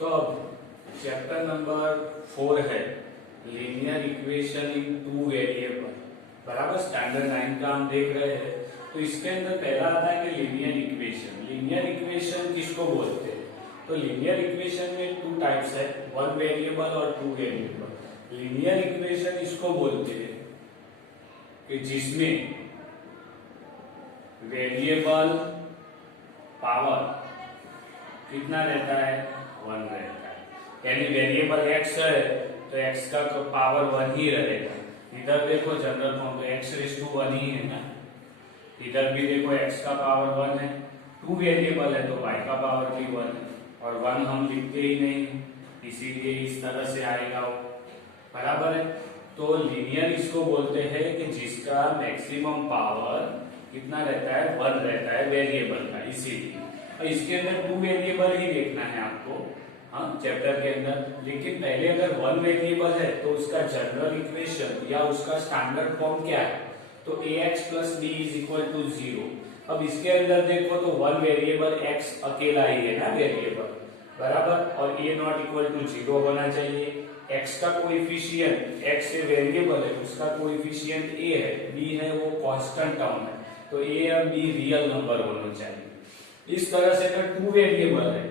तो अब chapter number 4 है linear equation in two variable, बराबर। स्टैंडर्ड 9 का हम देख रहे हैं। तो इसके अंदर पहला आता है कि लीनियर इक्वेशन। लीनियर इक्वेशन किसको बोलते हैं? तो लीनियर इक्वेशन में टू टाइप्स है, वन वेरिएबल और टू वेरिएबल। लीनियर इक्वेशन इसको बोलते हैं कि जिसमें वेरिएबल पावर कितना रहता है? 1 रहता है। यानी वेरिएबल x है तो x का तो पावर 1 ही रहेगा। इधर देखो जनरल फॉर्म तो x⁻1 ही है ना, इधर भी देखो x का पावर 1 है। टू वेरिएबल है तो y का पावर भी 1 है, और 1 हम लिखते ही नहीं, इसीलिए इस तरह से आएगा वो, बराबर है। तो लीनियर इसको बोलते हैं कि जिसका मैक्सिमम पावर कितना रहता है? 1 रहता है वेरिएबल का, इसीलिए। और इसके अंदर टू वेरिएबल ही देखना है आपको, हाँ, चैप्टर के अंदर। लेकिन पहले अगर 1 वेरिएबल है तो उसका जनरल इक्वेशन या उसका स्टैंडर्ड फॉर्म क्या है? तो ax + b = 0। अब इसके अंदर देखो तो 1 वेरिएबल x अकेला ही है ना वेरिएबल, बराबर। और a ≠ 0 होना चाहिए। x का कोएफिशिएंट, x से वेरिएबल है उसका कोएफिशिएंट a है, b है वो कांस्टेंट टर्म है, तो a और b रियल नंबर होना चाहिए। इस तरह से अगर टू वेरिएबल है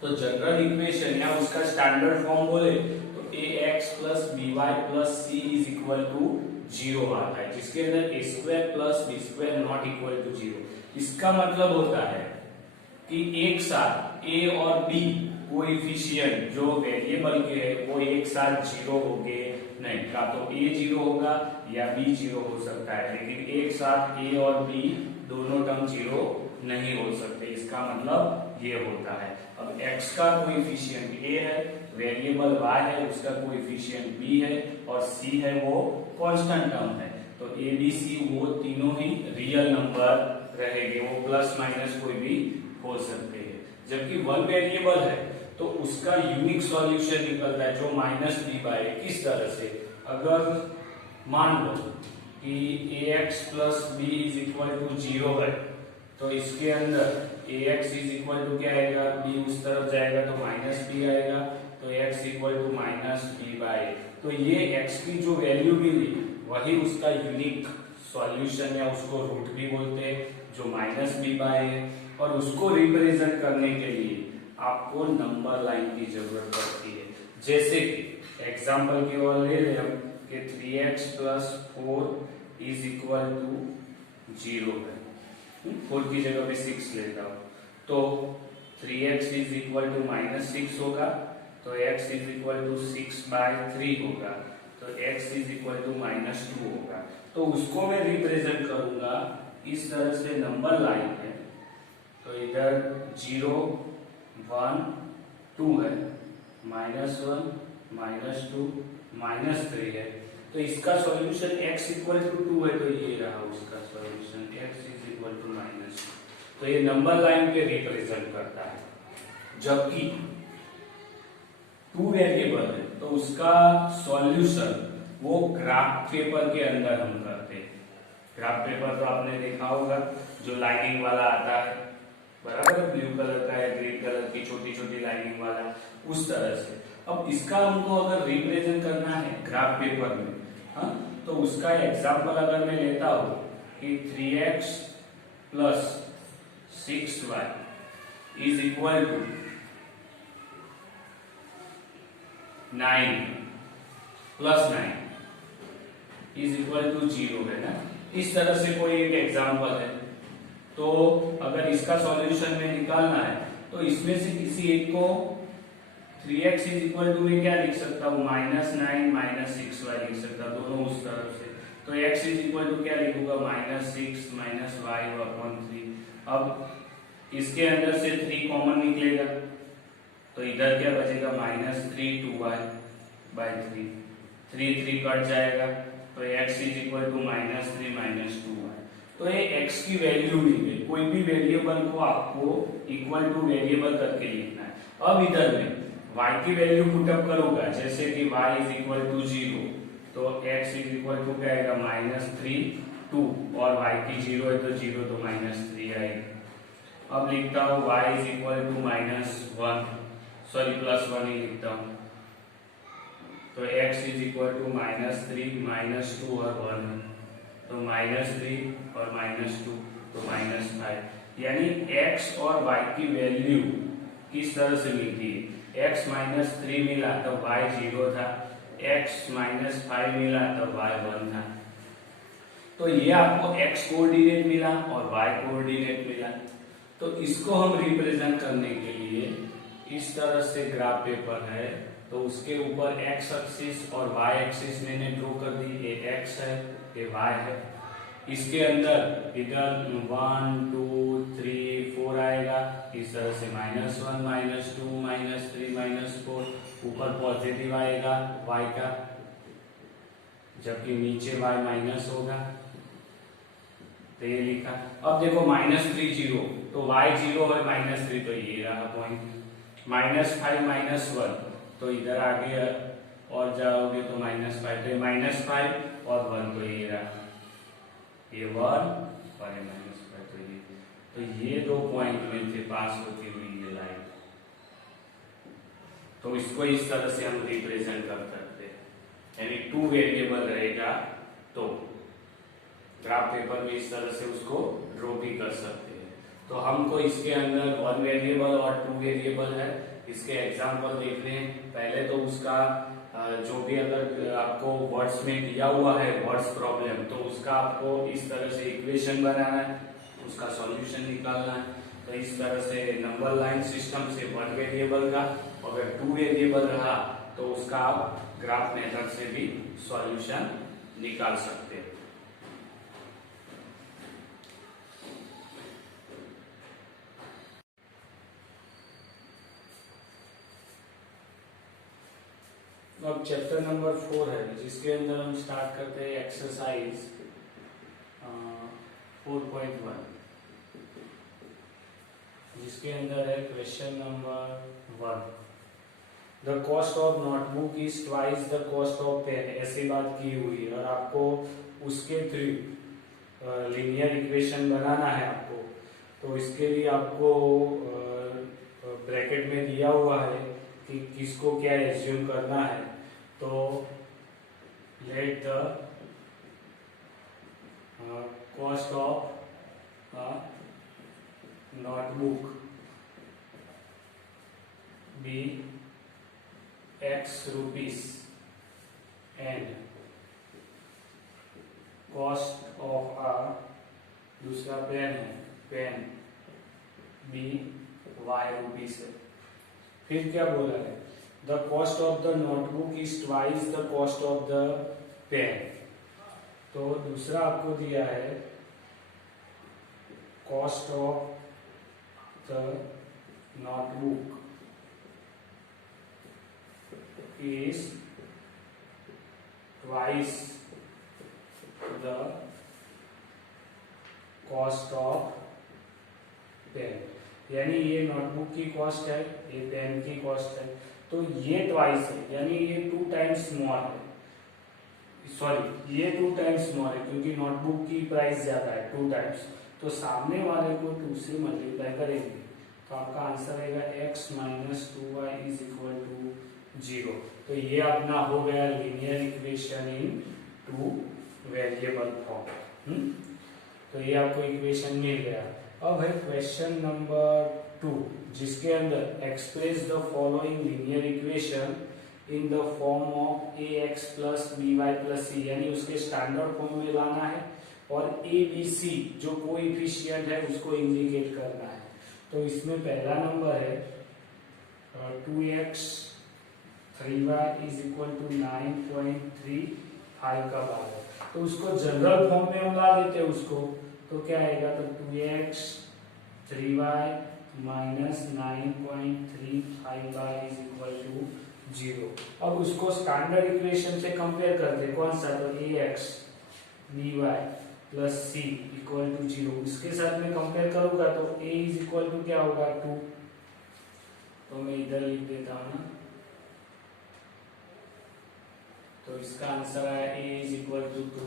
तो जनरल इक्वेशन या उसका स्टैंडर्ड फॉर्म बोले तो ax + by + c = 0 आता है, जिसके अंदर a² + b² ≠ 0। इसका मतलब होता है कि एक साथ a और b कोएफिशिएंट जो वेरिएबल के है वो एक साथ 0 होंगे नहीं, का तो a 0 होगा या b 0 हो सकता है, लेकिन एक साथ a और b दोनों टर्म 0 नहीं हो सकते। इसका मतलब ये होता है। अब x का कोएफिशिएंट a है, वेरिएबल y है उसका कोएफिशिएंट b है, और c है वो कांस्टेंट टर्म है, तो a b c वो तीनों ही रियल नंबर रहेंगे, वो प्लस माइनस कोई भी हो सकते हैं। जबकि 1 वेरिएबल है तो उसका यूनिक सॉल्यूशन निकलता है जो -b/a। किस तरह से? अगर मान लो कि ax + b = 0 है तो इसके अंदर ax = क्या आएगा? b उस तरफ जाएगा तो -b आएगा, तो x = -b/a। तो ये x की जो वैल्यू मिली वही उसका यूनिक सॉल्यूशन या उसको रूट भी बोलते हैं, जो -b/a है। और उसको रिप्रेजेंट करने के लिए आपको नंबर लाइन की जरूरत पड़ती है। जैसे कि एग्जांपल की ओर ले लें हम कि 3x + 4 = 0 है, 4 की जगह पे 6 लेता हूं, तो 3x = -6 होगा, तो x = 6/3 होगा, तो x = -2 होगा। तो उसको मैं रिप्रेजेंट करूंगा इस तरह से, नंबर लाइन है तो इधर 0 1 2 है, -1 -2 -3 है, तो इसका सॉल्यूशन x = 2 है, तो ये रहा उसका सॉल्यूशन x = -2। तो ये नंबर लाइन पे रिप्रेजेंट करता है। जबकि टू वेरिएबल है तो उसका सॉल्यूशन वो ग्राफ पेपर के अंदर हम करते हैं। ग्राफ पेपर तो आपने देखा होगा, जो लाइनिंग वाला आता है, बराबर, ब्लू कलर का है, ग्रीन कलर की छोटी छोटी लाइनिंग वाला, उस तरह से। अब इसका हमको अगर रिप्रेजेंट करना है ग्राफ पेपर में, हाँ, तो उसका एग्जांपल अगर मैं लेता हूं कि 3x + 6y = 9 + 9 = 0 है ना, इस तरह से कोई एक एग्जांपल है। तो अगर इसका सॉल्यूशन में निकालना है तो इसमें से किसी एक को 3x = में क्या लिख सकता हूँ? -9 - 6y लिख सकता हूँ, दोनों उस तरफ से। तो x = क्या लिखूंगा? -6 - y/3। अब इसके अंदर से 3 कॉमन निकलेगा तो इधर क्या बचेगा? -3 2y/3, 3 3 कट जाएगा, तो x = -3 - 2y। तो ये x की वैल्यू मिल गई। कोई भी वेरिएबल को आपको इक्वल टू वेरिएबल करके लिखना है। अब इधर में y की वैल्यू पुटअप करूंगा, जैसे कि y = 0, तो x = क्या आएगा? -3 2, और y की 0 है तो 0 तो -3 आएगा। अब लिखता हूँ y = -1, सॉरी +1 ही लिखता हूँ। तो x इज इक्वल टू -3 -2 और 1, तो -3 और -2 तो -5, यानी x और y की वैल्यू किस तरह से मिलती है, x -3 मिला तो y 0 था, x -5 मिला तो y 1 था। तो ये आपको x कोऑर्डिनेट मिला और y कोऑर्डिनेट मिला। तो इसको हम रिप्रेजेंट करने के लिए इस तरह से ग्राफ पेपर है, तो उसके ऊपर x एक्सिस और y एक्सिस मैंने ड्रॉ कर दी, ये x है ये y है। इसके अंदर इधर 1 2 3 4 आएगा, इस तरह से -1 -2 -3 -4, ऊपर पॉजिटिव आएगा y का, जबकि नीचे y माइनस होगा, तो ये लिखा। अब देखो -3 0, तो y 0 है -3, तो ये रहा पॉइंट। -5 -1, तो इधर आगे और जाओगे तो -5, तो -5 और 1, तो ये रहा, ये 1 और ये -5, तो ये दो पॉइंट में से पास होती हुई ये लाइन। तो इसको इस तरह से हम रिप्रेजेंट कर सकते हैं, यानी 2 वेरिएबल रहेगा तो ग्राफ पेपर में इस तरह से उसको ड्रॉ भी कर सकते हैं। तो हमको इसके अंदर 1 वेरिएबल और 2 वेरिएबल है, इसके एग्जांपल देखने हैं। पहले तो उसका जो भी अगर आपको वर्ड्स में दिया हुआ है वर्ड्स प्रॉब्लम, तो उसका आपको इस तरह से इक्वेशन बनाना है, उसका सॉल्यूशन निकालना है। तो इस तरह से नंबर लाइन सिस्टम से 1 वेरिएबल का, अगर 2 वेरिएबल रहा तो उसका आप ग्राफ मेथड से भी सॉल्यूशन निकाल सकते हैं। अब चैप्टर नंबर 4 है, जिसके अंदर हम स्टार्ट करते हैं एक्सरसाइज 4.1, जिसके अंदर है question number 1, the cost of notebook is twice the cost of pen. ऐसी बात की हुई है और आपको उसके थ्रू लीनियर इक्वेशन बनाना है आपको। तो इसके लिए आपको ब्रैकेट में दिया हुआ है कि किसको क्या एज्यूम करना है। तो let the cost of notebook be x rupees and cost of दूसरा पेन है, पेन बी y रुपीस है। फिर क्या बोला है, the cost of the notebook is twice the cost of the pen. तो दूसरा आपको दिया है cost of the notebook is twice the cost of pen, यानी ये नोटबुक की कॉस्ट है, ये पेन की कॉस्ट है, तो ये ट्वाइस है, यानी ये 2 टाइम्स मोर है, सॉरी ये 2 टाइम्स मोर है क्योंकि नोटबुक की प्राइस ज्यादा है 2 टाइम्स, तो सामने वाले को 2 से मल्टीप्लाई करेंगे, तो आपका आंसर आएगा x - 2y = 0। तो ये अपना हो गया linear equation in 2 variable form. तो ये आपको इक्वेशन मिल गया। अब है क्वेश्चन नंबर 2, जिसके अंदर express the following linear equation in the form of ax + by + c, यानी उसके स्टैंडर्ड फॉर्म में लाना है और abc जो कोएफिशिएंट है उसको इंडिकेट करना है। तो इसमें पहला नंबर है 2x 3y = 9.35 का भाग है, तो उसको जनरल फॉर्म में हम ला देते हैं उसको, तो क्या आएगा, तो 2x 3y - 9.35y = 0। अब उसको स्टैंडर्ड इक्वेशन से कंपेयर करते, कौन सा, तो ax by + c = 0, इसके साथ में कंपेयर करूंगा तो a = क्या होगा 2, तो मैं इधर लिख देता हूं ना, तो इसका आंसर है a = 2।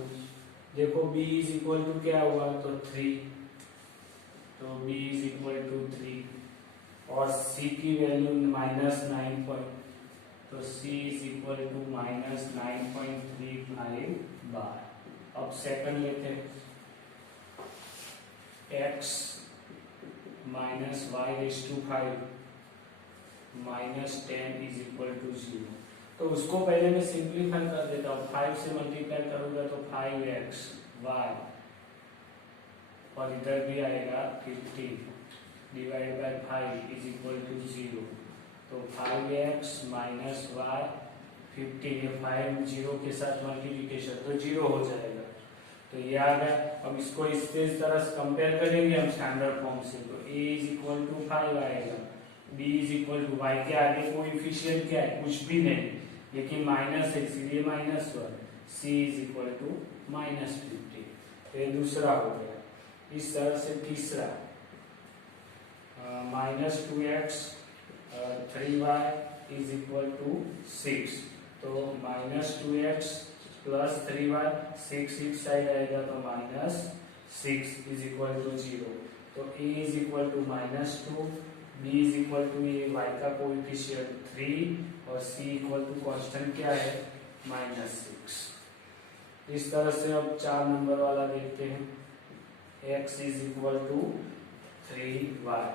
देखो b = क्या हुआ, तो 3, तो b = 3, और c की वैल्यू -9 तो c इज इक्वल टू -9.35 बार। अब सेकंड लेते हैं, x minus y raise to 5 -10 is equal to 0। तो उसको पहले मैं सिंप्लीफाई कर देता हूँ। 5 से मल्टीप्लाई करूंगा तो 5x y और इधर भी आएगा 50 divide by 5 is equal to 0। तो 5x माइनस वाई 50, ये 5 0 के साथ मल्टीप्लिकेशन तो 0 हो जाएगा। तो ये आ गया। अब इसको इस तरह से कंपेयर करेंगे हम स्टैंडर्ड फॉर्म से, तो a इज इक्वल टू 5 आएगा, b is equal to y के आगे कोएफिशिएंट क्या है, कुछ भी नहीं, लेकिन माइनस है इसलिए -1, c इज इक्वल टू -50। तो ये दूसरा हो गया। इस तरह से तीसरा -2x 3y is equal to 6। तो -2x प्लस 3y 6 इस साइड आएगा तो -6 इज इक्वल टू 0। तो a is equal to -2, b is equal to ये y का कोएफिशिएंट 3 और c इक्वल टू कांस्टेंट क्या है -6। इस तरह से अब 4 नंबर वाला देखते हैं, x is equal to 3y।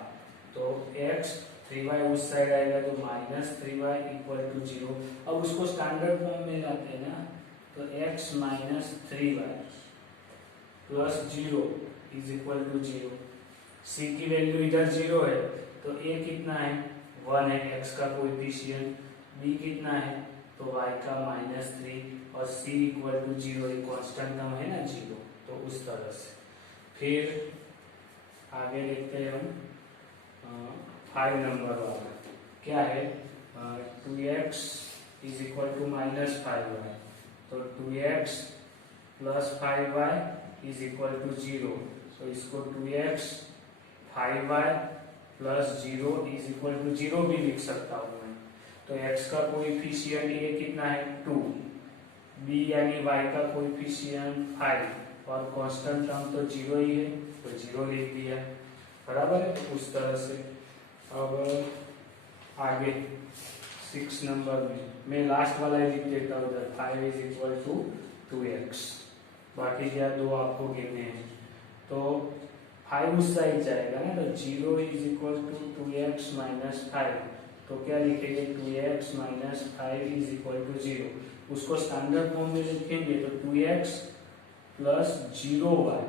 तो x 3y उस साइड आएगा तो -3y इक्वल टू 0। अब उसको स्टैंडर्ड फॉर्म में लाते हैं ना, तो x minus 3y plus 0 is equal to 0। c की वैल्यू इधर 0 है तो a कितना है 1 है, x का कोएफिशिएंट, b कितना है तो y का -3 और c इक्वल टू 0, एक कांस्टेंट टर्म है ना 0। तो उस तरह से फिर आगे देखते हैं हम 5 नंबर वाला क्या है, 2x is equal to -5y। तो 2x plus 5y is equal to 0। तो इसको 2x 5y plus 0 is equal to 0 भी लिख सकता हूँ मैं। तो x का कोएफिशिएंट a कितना है 2, b यानी y का कोएफिशिएंट 5 और कांस्टेंट टर्म तो 0 ही है तो 0 लिख दिया, बराबर है। उस तरह से अब आगे 6 नंबर में मैं लास्ट वाला ही लिख देता हूँ, 5 इज इक्वल टू 2x, बाकी क्या दो आपको गिनने हैं। तो 5 उस साइड जाएगा ना, तो 0 is equal to 2x minus 5। तो क्या लिखेंगे 2x minus 5 is equal to 0। उसको स्टैंडर्ड फॉर्म में लिखेंगे तो 2x plus 0y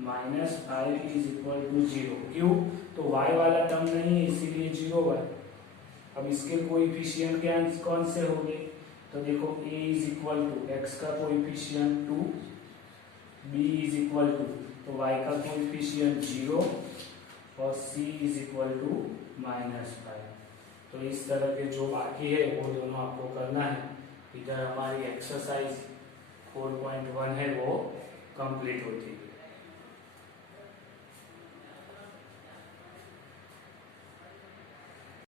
minus 5 is equal to 0। क्यों, तो y वाला टर्म नहीं है इसीलिए 0y। अब इसके कोएफिशिएंट क्या कौन से होंगे, तो देखो a is equal to x का coefficient 2, b is equal to तो y का कोएफिशिएंट 0 और c इज इक्वल टू -5। तो इस तरह के जो बाकी है वो दोनों आपको करना है। इधर हमारी एक्सरसाइज 4.1 है वो कंप्लीट होती है।